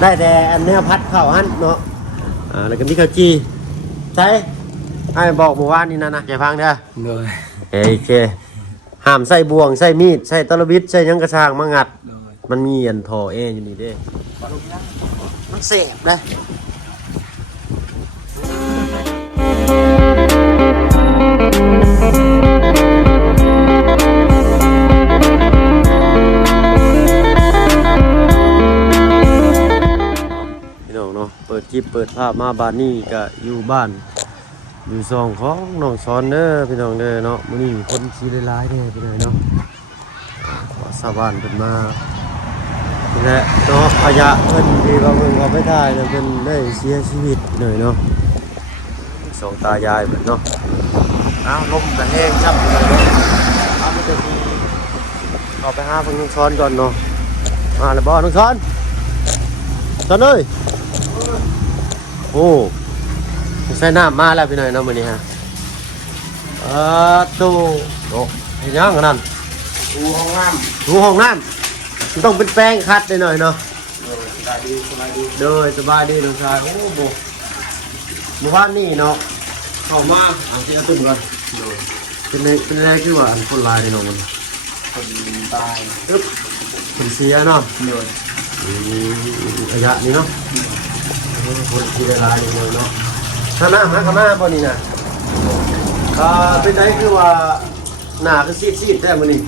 ได้แต่อันเนื้อพัดข้าวหันเนาะแล้วก็มีข้าวจีใช่ไอ้บอกเมื่อวานนี้นะแกฟังเด้อเลยโอเคห้ามใส่บ่วงใส่มีดใส่ตะลบิดใส่ยังกระชางมางัดมันมีอันทออยู่นี่เด้มันเสพเลยพี่น้องเนาะเปิดคลิปเปิดภาพมาบ้านนี้ก็อยู่บ้านอยู่ซองของน้องซ้อนเด้อพี่น้องเด้อเนาะมื้อนี้คนขี้ร้ายๆเด้อพี่น้องเนาะขอสาบานเพิ่นมาและเนาะขยะเพิ่นที่ว่าเพิ่นเอาไปได้เพิ่นได้เสียชีวิตหน่อยเนาะสองตายายเพิ่นเนาะลมก็แห้งจับเลยเนาะมันจะมีเอาไปหาเพิ่นน้องซ้อนก่อนเนาะมาแล้วบ่น้องซ้อนซ้อนเอ้ยโอ้ใส่น้ำมาแล้วพี่หน่อยเนาะมื้อนี้ฮะตู้โอ้เฮ็ดหยังกันนั่นดูห้องน้ำต้องเป็นแป้งคัดหน่อยเนาะสบายดีโดยสบายดีน้องชายโอ้โหเมื่อวานนี่เนาะเข้ามาที่เอาตุ้มกันเป็นอะไรคือว่าอันคนลายเนาะมันคนตายปึ๊บคนเสียเนาะเลยระยะนี้เนาะคนเสียลายเลยเนาะข้างหน้าบ่นี่นะเป็นไรคือว่าหน้าคือซีดแต่มื้อนี้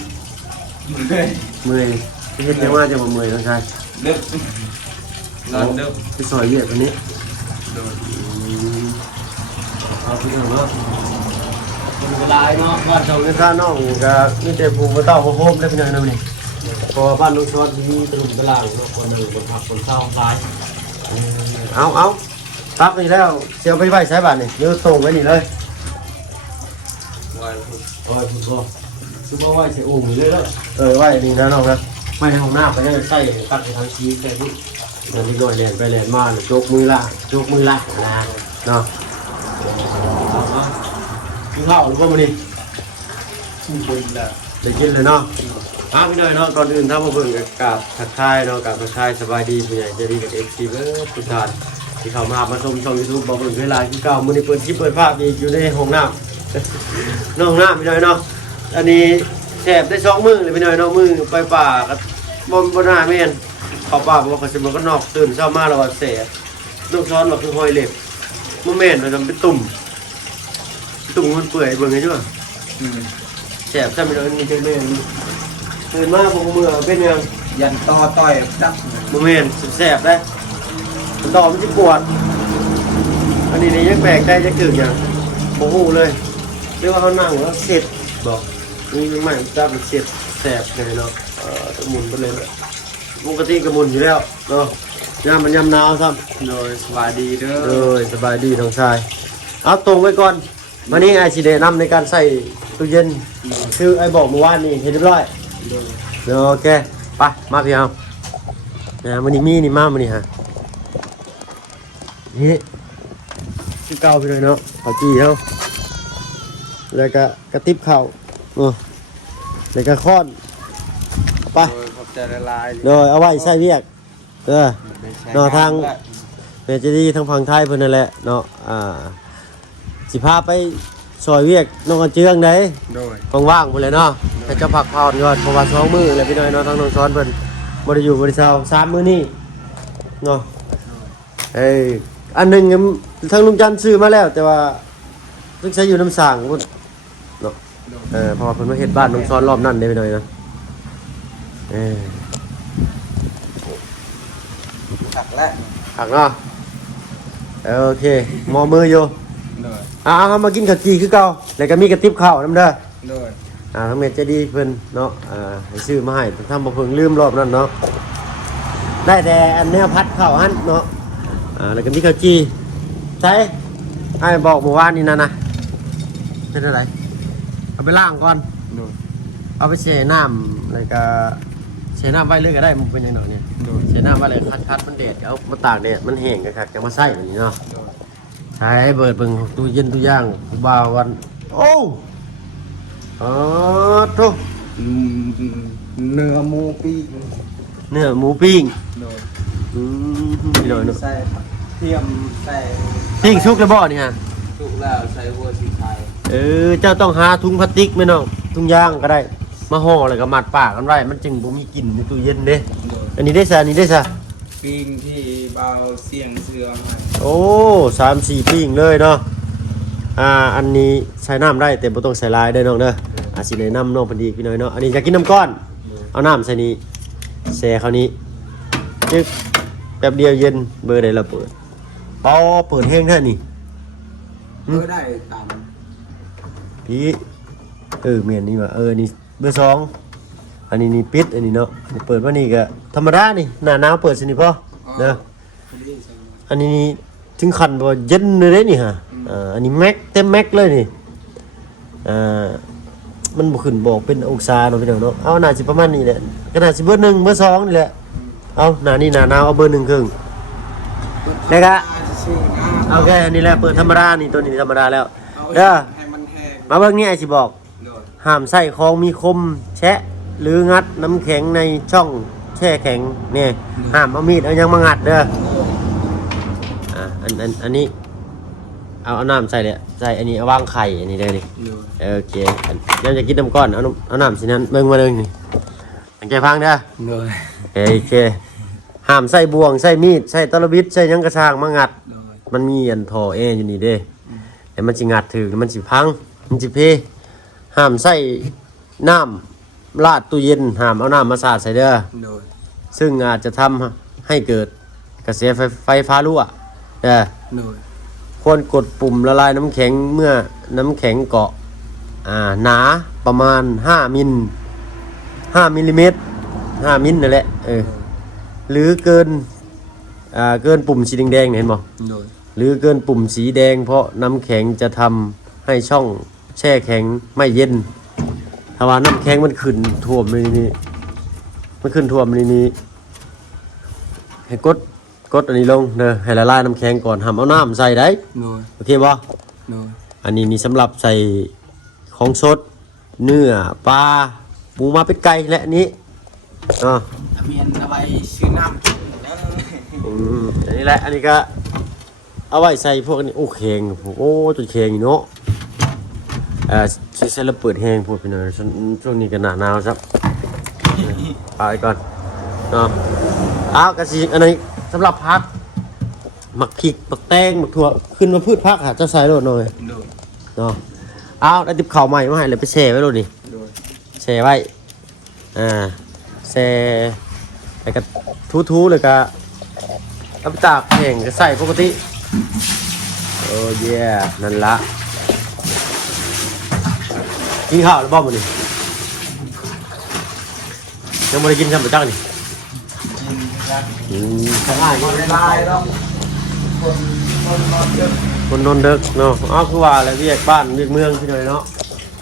เมื่อยเฮ็ดจังว่าจะมาเมื่อยน้องชายเลิกนอนเลิกไปซอยเวียดวันนี้เอาไปเนาะคนเวลาเนาะบ้านชาวเงินข้าน้องก็มีแต่ปลูกมะเต้าโฮมได้เป็นยังไงนี่พอบ้านลูกช้อนมีตลุ่มตลาดเนาะคนหนึ่งคนผักคนเศร้าหลายเอาตักนี่แล้วเสียไปไว้ใช้บ้านนี่ยืดตรงไว้นี่เลยไว้พุทโธซุปเปอร์ไว้ใส่อุ่มนี่เลยไว้นี่นะน้องนะไว้ในห้องน้ำไปได้ใส่ตักในทางชีใส่พุทมันมีหน่อยแหลนไปแหลนมาหรือโจกมือละนะเนาะกินข้าวหรือเปล่ามื้อนี้ได้กินเลยเนาะพี่หน่อยเนาะก่อนอื่นถ้ามาเบิ่งกับทักทายเนาะกับทักทายสบายดีผู้ใหญ่ใจดีกับ FC เบิดทุกท่านที่เข้ามาชมช่อง YouTube บ่เบิ่งเวลาที่เก่ามื้อนี้เปิดคลิปเปิดภาพอีกอยู่ในห้องน้ำห้องน้ำพี่หน่อยเนาะอันนี้แทบได้2มื้อเลยพี่หน่อยเนาะมื้อไปป่าก็บ่น่าแม่นเข้าป่าบ่ว่าเขาสิมันก็นอกตื่นเช้ามาแล้วว่าแสบลูกช้อนว่าคือหอยเล็บบ่แม่นว่าจะเป็นตุ่มมันเปื่อยเบิ่งให้ด้วยแสบใช่มั้ยเนาะนี่จังแม่นตื่นมาบ่มื้อเป็นยังยันต่อต่อยจับบ่แม่นแสบได้ต่อมันสิปวดอันนี้นี่ยังแปลกได้จะถึงอย่างบ่ฮู้เลยเรียกว่าเขานั่งแล้วเสร็จบอกนี่ยังใหม่จับเสร็จแสบเลยเนาะหมุนไปเลยปกติก็หมุนอยู่แล้วเนาะยามมันยามหนาวซ้ำเลยสบายดีเด้อสบายดีท้องชายเอาตรงไว้ก่อนวันนี้ไอซีเดนำในการใส่ตู้เย็นคือไอบอกเมื่อวานนี่เห็นเรียบร้อยโอเคไปมาพี่เอาวันนี้มีนี่มาวันนี้ฮะนี่คือเก่าไปเลยเนาะข้าวจี่เขาแล้วก็กระติบข้าวแล้วก็ค้อนไปโดยเอาไว้ใส่เวียกเนาะทางเมจะดีทางฝั่งไทยเพิ่นนั่นแหละเนาะสิพาไปซอยเวียกน้องกระเจืองได้ว่างๆพุ่นเลยเนาะให้เจ้าผักผ่อนก่อนเพราะว่า2มื้อแล้วพี่น้อยเนาะทางน้องซ้อนเพิ่นบ่ได้อยู่บ่ได้เช้า3มื้อนี้เนาะอันนึงทางลุงจันทร์ซื้อมาแล้วแต่ว่าต้องใช้อยู่น้ำสร้างพุ่นเนาะเพราะว่าเพิ่นมาเฮ็ดบ้านน้องซ้อนรอบนั้นได้พี่น้อยเนาะผักเนาะโอเคมอมืออยู่เอามากินข้าวจีคือเก่าแล้วก็มีกระติบข้าวน้ำเด้อทางเมจะดีเพิ่นเนาะให้ซื้อมาให้ทำบ่เพิ่งลืมรอบนั้นเนาะได้แต่อันเนื้อพัดข้าวหันเนาะแล้วก็มีข้าวจีใช่ไอ้บอกเมื่อวานนี่นะเป็นอะไรเอาไปล้างก่อนเอาไปแช่น้ำแล้วก็แช่น้ำไว้เลยก็ได้มันเป็นยังไงเนี่ยแช่น้ำไว้เลยคัดมันแดดเอามาตากแดดมันแห้งกันครับจะมาใส่แบบนี้เนาะใช้เบิดเบิ่งตู้เย็นตู้ย่างบ่าววันโอ้ทุกเนื้อหมูปิ้ง พี่น้อยเนาะ ใส่เทียมใส่ ปิ้งชุกแล้วบ่นี่ฮะ ถูกแล้วใส่หัวสีไทย เจ้าต้องหาถุงพลาสติกไหมน้องถุงยางก็ได้มาห่อแล้วก็มัดปากกันไว้มันจึงบ่มีกลิ่นในตู้เย็นเด้อันนี้ได้ซะอันนี้ได้ซะ ปิ้งที่เบาเสียงเสือมา โอ้3-4ปิ้งเลยเนาะอันนี้ใส่น้ำได้แต่บ่ต้องใส่ลายได้น้องเด้ออาจสิแนะนำน้องเพิ่นอีกพี่น้อยเนาะอันนี้อยากกินน้ำก้อนเอาน้ำใส่นี้แช่เขานี้จึ๊กแป๊บเดียวเย็นเบอร์ใดเราเปิดเปิดแห้งแท้นี่ ได้ตาม พี่เมียนนี่ว่ะนี่เบอร์2อันนี้นี่ปิดอันนี้เนาะเปิดว่านี่ก็ธรรมดานี่หน้าหนาวเปิดสินี่พ่อเด้ออันนี้นี่ถึงขั้นว่าเย็นเลยเด้นี่ฮะอันนี้แม็กเต็มแม็กเลยนี่มันบ่ขึ้นบอกเป็นองศาเนาะพี่น้องเนาะเอาน่าสิประมาณนี้แหละก็น่าสิเบอร์1เบอร์2นี่แหละเอาหน้านี่หน้าหนาวเอาเบอร์1ครึ่งแล้วก็โอเคอันนี้แหละเปิดธรรมดานี่ตัวนี้ธรรมดาแล้วเด้อ ให้มันแห้ง มาเบิ่งนี่ไอ้สิบอก โดย ห้ามใส่ของมีคมแชะหรืองัดน้ำแข็งในช่องแช่แข็งเนี่ยห้ามเอามีดเอายังมางัดเด้ออันนี้เอาน้ำใส่เลยใส่อันนี้เอาวางไข่อันนี้เลยนี่ โดย โอเคยังจะกินน้ำก้อนเอาน้ำสินั้นเบิ่งมาเลยนี่ตั้งใจฟังเด้อ โดย โอเคห้ามใส่บ่วงใส่มีดใส่ตะลบิดใส่หยังกระชางมางัด โดย มันมีอันท่อแอร์อยู่นี่เด้แต่มันสิงัดถึงมันสิพังมันสิเพห้ามใส่น้ำลาดตู้เย็นห้ามเอาน้ำมาสาดใส่เด้อ โดย ซึ่งอาจจะทำให้เกิดกระแสไฟฟ้ารั่วเด้อ โดย ควรกดปุ่มละลายน้ำแข็งเมื่อน้ำแข็งเกาะหนาประมาณ5มิลลิเมตร5มิลนั่นแหละหรือเกินปุ่มสีแดงๆเห็นบ่ โดย หรือเกินปุ่มสีแดงเพราะน้ำแข็งจะทำให้ช่องแช่แข็งไม่เย็นถ้าว่าน้ำแข็งมันขึ้นท่วมในนี้มันขึ้นท่วมในนี้ให้กดอันนี้ลงเด้อให้ละลายน้ำแข็งก่อนห้ามเอาน้ำใส่ได้ โดย โอเคบ่ โดย อันนี้มีสำหรับใส่ของสดเนื้อปลาหมูมาเป็ดไก่และอันนี้อ๋อ เมียนเอาไว้ซื้อน้ำกินเด้อ อันนี้แหละอันนี้ก็เอาไว้ใส่พวกนี้โอ้เข่งโอ้จนเข่งอยู่เนาะใส่แล้วเปิดแห้งพวกพี่น้องช่วงนี้ก็หนาวครับไปก่อนเนาะเอากระสีอันนี้สำหรับพักหมักขิกหมักแตงหมักถั่วขึ้นมาพืชพักค่ะเจ้าใส่โลดหน่อย โดย เนาะเอาได้ติบข่าวใหม่มาให้เลยไปแช่ไว้โลดนี่ โดย แช่ไว้แช่แล้วก็ทูๆเลยก็เอาไปตากแห้งก็ใส่ปกติโอ้เย่นั่นละกินข้าวแล้วบ้างมั้ยนี่ยังไม่ได้กินซ้ำไปจังนี่ กินครับ ทำง่าย บ่ได้ลายหรอกคนนอนเยอะ คนนอนดึกเนาะอ้าวคือว่าอะไรเรียกบ้านเรียกเมืองที่ไหนเนาะ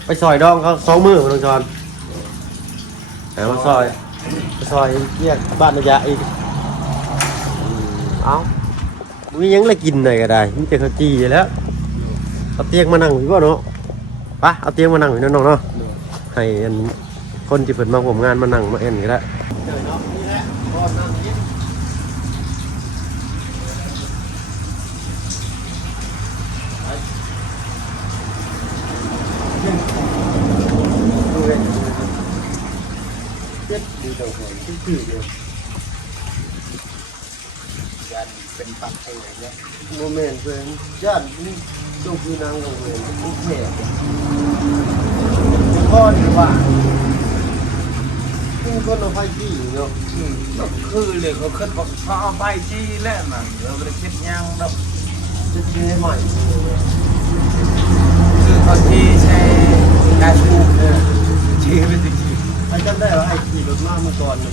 ไปซอยดองเขา2 มื้อน้องจอนมาซอยเรียกบ้านระยะอีกเอามียังอะไรกินหน่อยก็ได้มีแต่ข้าวจี่แล้วเอาเตียงมานั่งอยู่บ่เนาะไปเอาเตียงมานั่งอยู่น้องเนาะให้อันคนที่เพิ่นมาร่วมงานมานั่งมาเอ็นก็ได้เนาะนี่แหละพอนั่งกินดูเลยเจ็ดดีตรงไหนชื่อเดียว ยันเป็นปักเอ๋ยเนี่ย โมเมนต์เป็นญาตินี่ลูกพี่นางโรงเรียนลูกแม่พ่อหรือว่าคุณคนเอาไฟจี้เนาะ ก็คือเลยเขาคิดว่าเขาเอาใบจี้แล้วน่ะเราไม่ได้คิดยังดอก จะเจ๊ใหม่ คือเขาจี้ใช้การปลูกเนี่ยจี้ไม่ได้จี้ ใครจำได้ว่าไอ้ขี่รถมาเมื่อก่อนมัน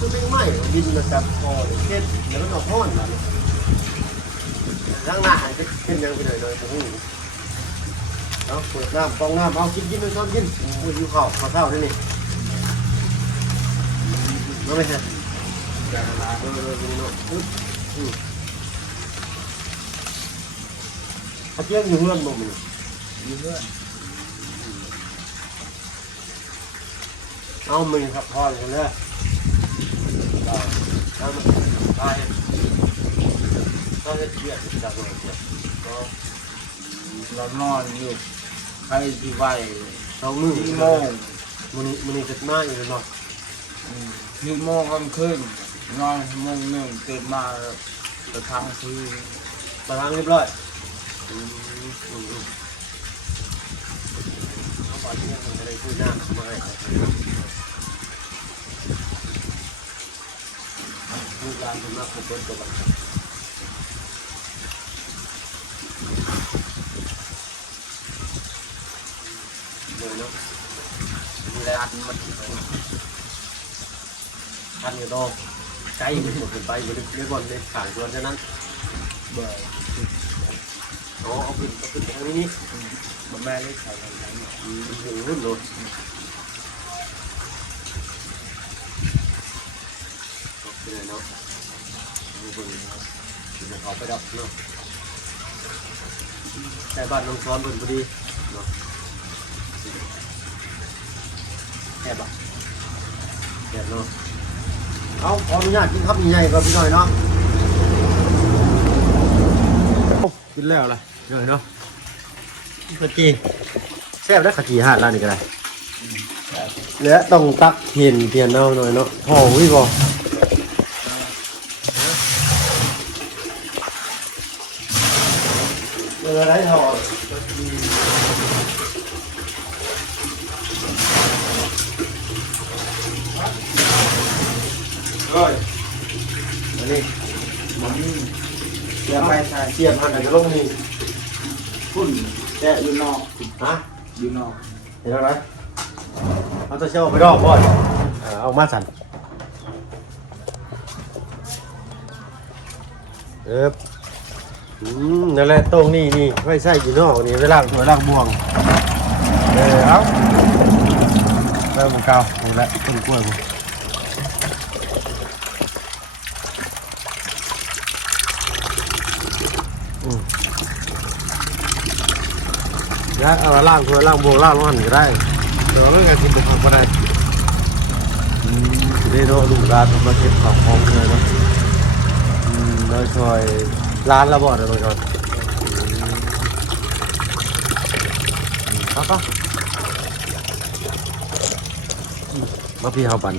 ก็เป็นไหม้ดินมาจับคอเลยเช็ดแล้วมันออกห้อนแล้วร่างหน้าหายไปขึ้นยังไปหน่อยตรงนี้เอาเปิดน้ำกองน้ำเอากินเลยชอบกินพูดอยู่ข้าวเท่านี่นี่น้องไม่ใช่ การลา เขาเที่ยงอยู่เงื่อนบ่มึง อยู่เพื่อน เอามือครับพอเลยนะ แล้วมันไปก็เฮ็ดเวียกจากโรงเรียนก็ เรานอนอยู่ใครที่ไหว 2 มื้อ 4 โมง มื้อนี้จะมาอยู่เนาะ 4 โมงกลางคืนนอน1 โมงตื่นมาจะทำคือ ตารางเรียบร้อยเอาก่อนที่มันจะได้พูดหน้ามาให้ลูกหลานผมมาครบเบิดตัวบัดเลยเนาะมีอะไรอันมันอันอยู่โตใกล้มันหมดไปอยู่ในบอลในขางส่วนฉะนั้น เบื่อ เอาขึ้นไปทางนี้นี่ แม่เลยใส่กันทั้งหมด ถึงรุ่นเลยไปเลยเนาะดูบนดูเขาไปดับเนาะใช้บ้านน้องซ้อนบนพอดีเนาะแค่บะแค่เนาะเอาขออนุญาตกินข้าวใหญ่ๆก่อนพี่หน่อยเนาะกินแล้วล่ะหน่อยเนาะขจีแซ่บได้ขจีหาดร้านนี้ก็ได้และต้องตักเพียนเอาหน่อยเนาะห่อวิบอเมื่อไรห่อเฮ้ยอันนี้ มัน เสียบไปใส่เสียบหันกันลงนี่ พุ่นแกะอยู่นอก ฮะ อยู่นอก เห็นอะไรเอาตัวเชี่ยวไปรอบก่อนเอามาสั่นนั่นแหละตรงนี้ไว้ใส่อยู่นอกนี่เวลาหัวล่างบ่วงเอาเริ่มเก่าหมดแล้วต้นกล้วยผมแล้วเอาล่างหัวล่างบ่วงล่างร้อนก็ได้เดี๋ยวเรากินแต่ผักก็ได้ได้โดนลูกร้านทำมาเก็บของเลยเนาะเราช่วยร้านละบ่อเดี๋ยวก่อนก็มาพี่เขาปั่น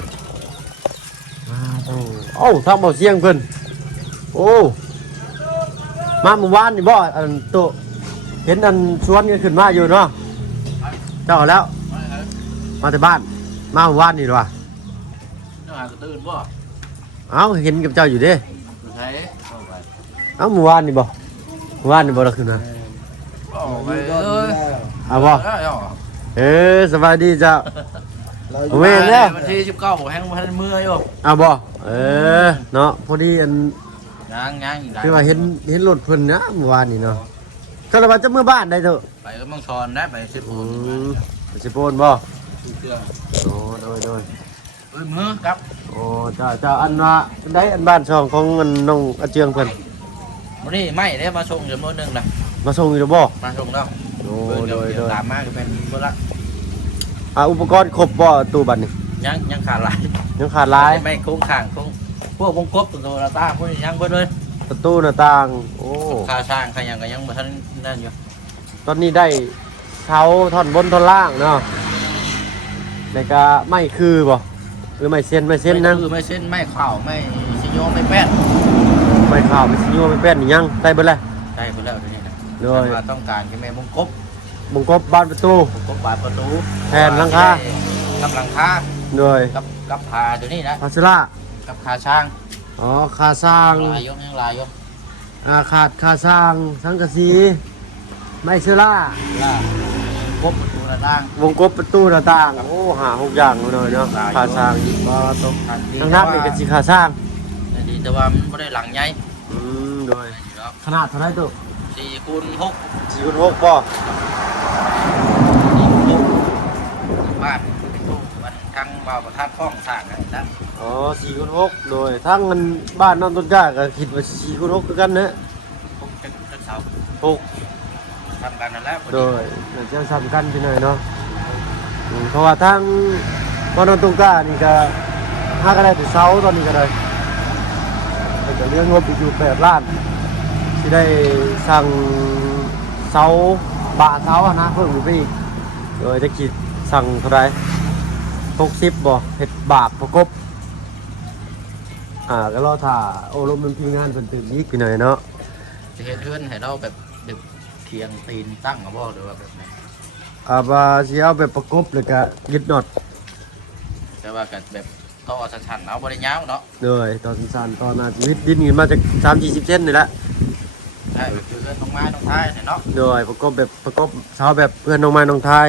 โอ้ทำเอาเสียงเพิ่นโอ้มาเมื่อวานนี่บ่อันโตเห็นอันชวนกันขึ้นมาอยู่เนาะเจ้าแล้วมาแต่บ้านมาเมื่อวานนี่หรอวะ น้องตื่นบ่ เอ้าเห็นกับเจ้าอยู่เด้ ใช่เข้าไป เอ้าเมื่อวานนี่บ่เราขึ้นมา ออกไปเลย เอาบ่สบายดีเจ้าเว้นแล้ว วันที่19ผมแห้งพันมืออยู่ เอาบ่เนาะพอดีอัน ยังอีกหลาย คือว่าเห็นรถเพิ่นนะเมื่อวานนี่เนาะก็เลยว่าจะเมื่อบ้านได้เถอะ ไปก็ต้องชอนได้ไปสิบคน ไปสิโปนบ่ เครื่อง โอ้โดย มือครับ โอ้เจ้าอันว่าได้อันบ้านช่องของมันน้องอาเจียงเพิ่น วันนี้ไม่ได้มาชงจำนวนหนึ่งนะ มาส่งอยู่บ่ มาชงแล้ว โอ้ โดยตามมากจะเป็นเมื่อละ อุปกรณ์ครบบ่ตู้บัดนี้ ยังขาดหลาย ยังขาดหลาย ไม่โค้งข่างโค้งพวกวงกบตัวละตาพวกนี้ยังเบิดเลย ประตูหน้าต่างโอ้ ค่าช่างค่ายังก็ยังบ่ทันนั่นอยู่ ตอนนี้ได้เท้าท่อนบนท่อนล่างเนาะแล้วก็ไม่คือบ่หรือไม่เส้นนะ คือไม่เส้นไม่ข่าวไม่ชิโยไม่แป้น ไม่ข่าวไม่ซิโยไม่แป้นนี่ยังได้เบิดเลย ใช่คนแล้วเดี๋ยวนี้นะ โดย ว่าต้องการแค่แม่วงกบ บุงกบบ้านประตู วงกบบานประตู แทนหลังคา กับหลังคา โดย กับพาเดี๋ยวนี้นะ พาสล่า กับคาช่าง อ๋อคาสร้าง ลายยกยังลายยก ขาดคาสร้างสังกะสีไม่เชล่า ล่ากบประตูระด้าง วงกบประตูหน้าต่างโอ้หา6อย่างเลยเนาะคาสร้างก็ตกทางนั้นนี่ก็สิคาสร้าง ดีแต่ว่ามันไม่ได้หลังใหญ่ โดยขนาดเท่าไหร่ตัว 4x6 4x6บ่ บ้านเป็นตู้มันทางบ่าวประทัดฟ้องสร้างนะ อ๋อ4x6โดยทั้งมันบ้านน้องต้นกล้าก็คิดว่า4x6คือกันนะ พวกเป็นเสา 6 ทำกันนั่นแหละ โดยจะสำคัญไปหน่อยเนาะเพราะว่าทั้งบ้านน้องต้นกล้านี่ก็หาก็ได้แต่เสาตอนนี้ก็ได้ แต่ก็เรื่องงบอยู่8 ล้านที่ได้สั่งเสาบาเสาอะนะเพิ่มไปอีกโดยจะคิดสั่งเท่าไร60บ่เห็ดบาปประกบก็รอถ่าโอ้ลมมันพิงงานเป็นตื่นยิกไปหน่อยเนาะ จะเฮ็ดเพื่อนให้เราแบบดึกเทียงตีนตั้งกับบ่หรือว่าแบบไหน บาสิเอาแบบประกบเลยก็ยึดน็อต แต่ว่ากับแบบต่อชันๆเอาบ่ได้ยาวเนาะ เลยตอนสั้นๆตอนอาชีวิตดินมาจาก30-40 เซนนี่แหละ ใช่แบบคือเพื่อนน้องไม้น้องท้ายเนาะ โดยประกบแบบประกบเสาแบบเพื่อนน้องไม้น้องทาย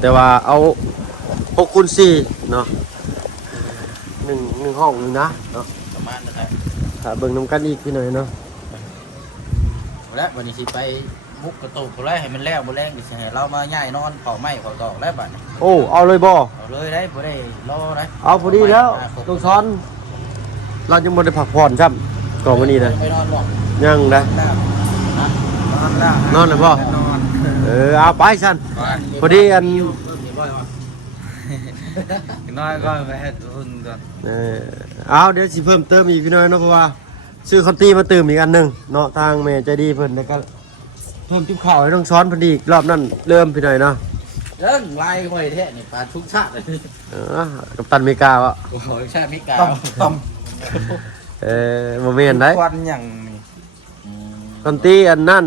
แต่ว่าเอา6x4เนาะหนึ่งห้องหนึงนะเนาะ ประมาณนั้นแหละ ถ้าเบิ่งน้ำกันอีกพี่หน่อยเนาะ แล้ววันนี้สิไปมุกกระตุกบ่ได้ให้มันแล้วบ่แรงสิให้เรามาย้ายนอนเผาไม้เผาตอกแล้วบัดนี้ โอ้เอาเลยบ่ เอาเลยได้บ่ได้รอได้ เอาพอดีแล้วตรงซ้อน เราจะบ่ได้พักผ่อนครับก่อนวันนี้นะ ไปนอนบ่ ยังนะ นอนแล้ว นอนเลยบ่ นอน เอาไปสั่นพอดีอัน น้อยก็ไปให้ทุนก่อน เอาเดี๋ยวสิเพิ่มเติมอีกพี่น้อยเนาะเพราะว่าซื้อคอนตี้มาเติมอีกอันหนึงเนาะทางแม่ใจดีเพิ่นแล้วก็เพิ่มจิ้มข้าวให้น้องซ้อนพอดีอีกรอบนั้นเริ่มพี่น้อยเนาะ เรื่องลายห้อยแท้นี่ปลาทุกชาติเลย กัปตันอเมริกาวะ โอ้โหชาติมิกา ต้ม บ่แม่นได้ ควันอย่างนี้ คอนตี้อันนั้น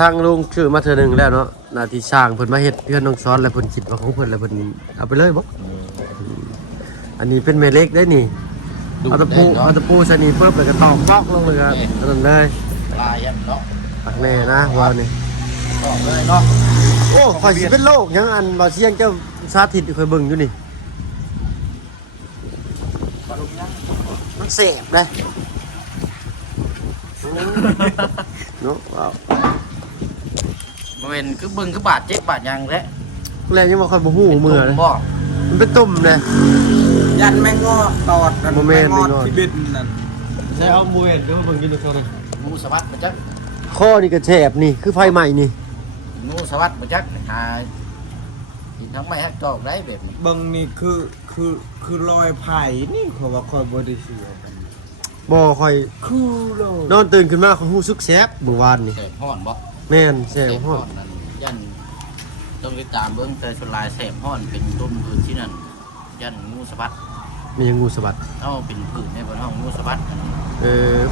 ทางลุงชื่อมาเทื่อหนึงแล้วเนาะหน้าที่สร้างเพิ่นมาเฮ็ดเพื่อนน้องซ้อนแล้วเพิ่นคิดว่าของเพิ่นแล้วเพิ่นเอาไปเลยบ่อันนี้เป็นแม่เล็กได้นี่เอาตะปูใส่นี่ปุ๊บแล้วก็ตอกบล็อกลงเลยครับนั่นเลย ลายยันเนาะ ตักแน่นะหัวนี่ ตอกเลยเนาะ โอ้ข่อยสิเป็นโรคยังอันบ่เสียงเจ้าสาธิตข่อยเบิ่งอยู่นี่มันแสบเลยเนาะว้าว บ่เป็นคือเบิ่งคือบาดเจ็บบาดยังแท้ แรงยังบ่ค่อยบ่ฮู้มือเลย บ่ มันเป็นตุ่มเลย ยันแม่งอตอดกัน โมเมนต์ แงอ นี่เนาะ ที่บิดนั่น ใช่เอาโมเมนต์เดี๋ยวเบิ่งกินดูเขาหน่อย งูสวัสดิ์บ่จัก ข้อนี่ก็แฉบนี่คือไฟใหม่นี่ งูสวัสดิ์บ่จักหากินทั้งไม้ฮักตอกได้แบบนี้ เบิ่งนี่คือรอยไผ่นี่เขาว่าคอยบ่ได้เชื่อกัน บ่ค่อย คือโล นอนตื่นขึ้นมาเขาฮู้สึกแสบเมื่อวานนี่ แสบฮ้อนบ่ แม่นแสบ แสบ ฮ้ ฮ้ อ อน นนั่นยันต้องติดตามเบิ่งแต่ส่วนหลายแสบฮ้อนเป็นต้นพืชที่นั่นยันงูสวัสดิ์ มียังงูสะบัด เอาเป็นพืชในบนห้องงูสวัสดิ์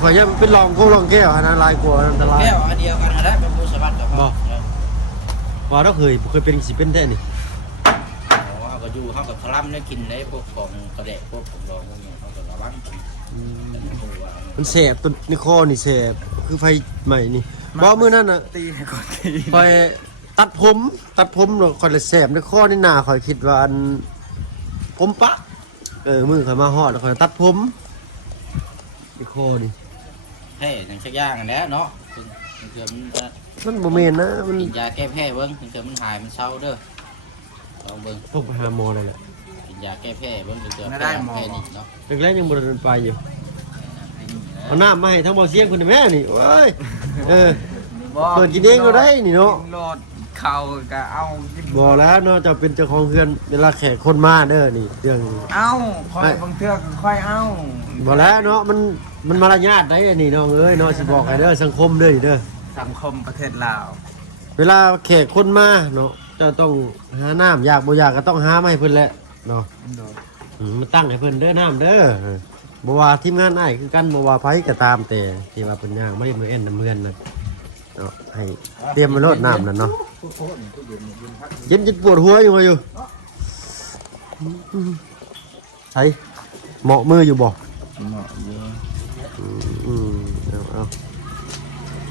ข่อยยังเป็นรองโครองแก้วอันนั้นลายกลัวอันตราย แก้วอันเดียวกันนะเป็นงูสวัสดิ์กับ บ่ ว่าเราเคยเป็นสิเป็นแท้นี่ ว่าก็อยู่เฮากับคลัมได้กินได้พวกของกระแดะพวกของรองพวกนี้เฮาก็ระวัง มันแสบต้นนี่คอนี่แสบคือไฟใหม่นี่บ่มื้อนั้นน่ะ ตีให้ก่อนตี ข่อยตัดผมแล้วข่อยเลยแสบในคอนี่หน้าข่อยคิดว่าอันผมปะมือข่อยมาฮอดแล้วข่อยตัดผมนี่คอนี่ แพ้อย่างชักย่างอันนี้เนาะถึงเกิดมันจะ มันบ่แม่นนะมัน กินยาแก้แพ้เบิ้งถึงเกิดมันหายมันเศร้าเด้อลองเบิ้ง ต้องไปหาหมอเลยแหละ กินยาแก้แพ้เบิ้งถึงเกิดแพ้นี่เนาะ แรกๆยังบ่ได้ไปอยู่เอาน้ำมาให้ทั้งบ่เสียงคุณแม่นี่โอ้ยเปิดกินเองก็ได้นี่เนาะ กิโลดเข้าก็เอากิน บ่แล้วเนาะเจะเป็นเจ้าของเฮือนเวลาแขกคนมาเด้อนี่เรื่อง เอาคอยบางเทื่อก็ค่อยเอา บ่แล้วเนาะมันมารยาทได้อันนี้น้องเอ้ยเนาะสิบอกให้เด้อสังคมเด้อเด้อ สังคมประเทศลาว เวลาแขกคนมาเนาะเจะต้องหาน้ำอยากบ่อยากก็ต้องหามาให้เพิ่นแหละเนาะมันตั้งให้เพิ่นเด้อน้ำเด้อบ่ว่าทีมงานอ้ายคือกันบ่ว่าไผก็ตามแต่ที่ว่าเพิ่นย่างมาเล่นมือเอ็นน้ำเพื่อนน่ะเนาะให้เตรียมมาโลดน้ำนั่นเนาะเย็นปวดหัวอยู่ว่าอยู่ใช่เหมาะมืออยู่บ่เอา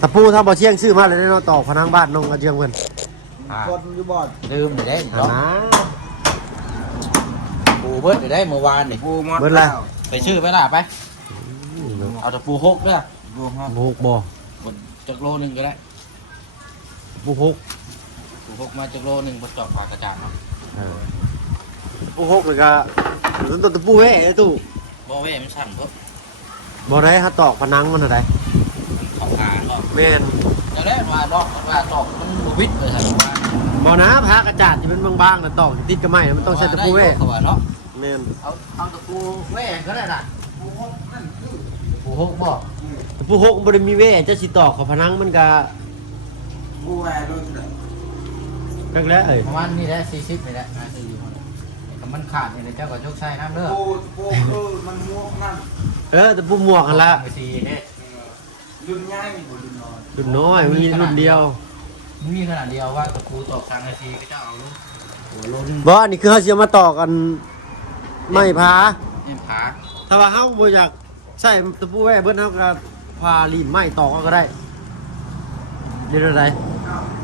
ตะปูถ้าบ่เชียงซื้อมาเลยเนาะตอกผนังบ้านน้องกระเจียงเพิ่น คนอยู่บ่อน ลืมไปได้ หา เนาะ นะ ปูเบิ้ลไปได้เมื่อวานนี่ ปูหมด เบิดแล้ว ไปชื่อไปล่ะไปเอาตะปูหกเด้อ ปูฮอด บุกบ่ บนจักโลนึงก็ได้ บุกฮก ปูหกมาจักโลนึงบนจอกปากกระจางเนาะ บุกฮกเลยก็ต้นตะปูแว่ไอ้ตู้ บ่เว้มันสั่นเพิ่ม บ่ได้ฮะตอกผนังมันอะไร ของขาเนาะ แม่น จะได้ว่าดอกว่าตอกมันบ่วิดเลยครับว่า บ่นะพากระจาดที่มันบางๆน่ะตอกติดกับไม้น่ะมันต้องใช้ตะปูแว่ เขาว่าเนาะ แม่น เอาตะปูแว่ก็ได้ล่ะปู ปูหกบ่ ตะปูหกบ่ได้มีเว่จะสิตอกเขาผนังมันก็ กูแหวนด้วยเลย นักแล้วเอ้ย ประมาณนี้แหละ40นี่แหละนะคืออยู่ถ้ามันขาดนี่เจ้าก็โชคชัยน้ำเด้อ กูมันม่วงนั่น ตะปูหมวกหั่นละ ไปซีเด้ รุ่นใหญ่กว่ารุ่นน้อย รุ่นน้อยมีรุ่นเดียว มีขนาดเดียวว่าตะปูตอกทางไอซีก็จะเอาลูกโอ้ล้น บ่อันนี้คือเฮาสิเอามาตอกกันไม้พา เอ็มผา ถ้าว่าเฮาบ่อยากใช้ตะปูแว่เบิ่นเฮาก็พาลีนไม้ตอกเอาก็ได้เดี๋ยวได้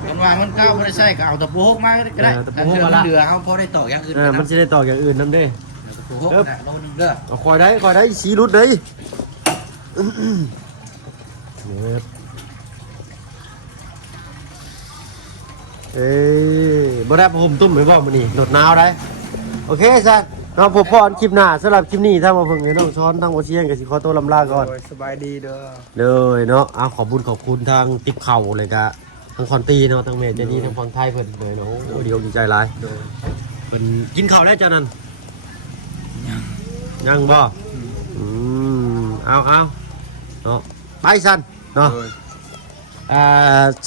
กันว่ามันก้าวไม่ได้ใช่ก็เอาตะปูหกมาก็ได้ ตะปูหกมาละ เดือเขาพอได้ตอกอย่างอื่น มันสิได้ตอกอย่างอื่นนํเด้ ตะปูหกนะโลนึงเด้อ เอาคอยได้สีรุดเลยเอ้ยบ่ได้ผมตุ้มไปบ่มื้อนี้หนดหนาวได้โอเคซะเราพบพรคลิปหน้าสำหรับคลิปนี้ถ้ามาเพิ่งให้น้องช้อนทางบ่เชียงก็สิขอตัวลำลาก่อน สบายดีเด้อ เลยเนาะเอาขอบคุณทางติ๊บเข่าเลยก็ทางคอนตีเนาะทางเมจเจนี่ทางฝั่งไทยเพิ่นเลยเนาะโอ้ดีอกดีใจหลายเพิ่นกินข้าวแล้วเจ้านั่นยังบ่เอาเนาะไปสั่นเนาะ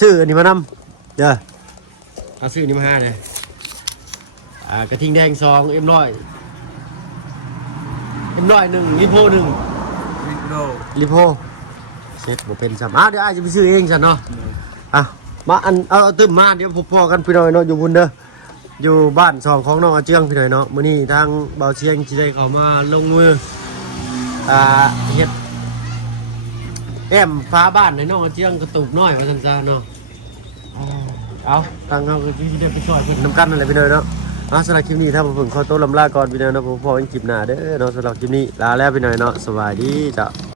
ชื่ออันนี้มานำเด้อเอาชื่อนี้มาให้เลยกระทิงแดง2 M100 1ลิโพ1 วิดโด ลิโพเซ็ตบ่เป็นซ้ำเดี๋ยวอาจจะไปซื้อเองสั่นเนาะมาเอาตึ้มมาเดี๋ยวพบพอกันพี่น้อยเนาะอยู่บุญเด้ออยู่บ้าน2ของน้องอาเจืองพี่น้อยเนาะมื้อนี้ทางเบาเชียงสิได้เข้ามาลงมือเฮ็ดแอมฟ้าบ้านให้น้องอาเจืองกระตุกน้อยว่าซั่นซะเนาะเอาทางเฮาก็สิได้ไปช่วยเพิ่นนำกันนั่นแหละพี่น้อยเนาะสำหรับคลิปนี้ถ้าผมขอตัวลำลาก่อนพี่น้อยเนาะผมพอกันคลิปหน้าเด้อเนาะสำหรับคลิปนี้ลาแล้วพี่น้อยเนาะสวัสดีจ้ะ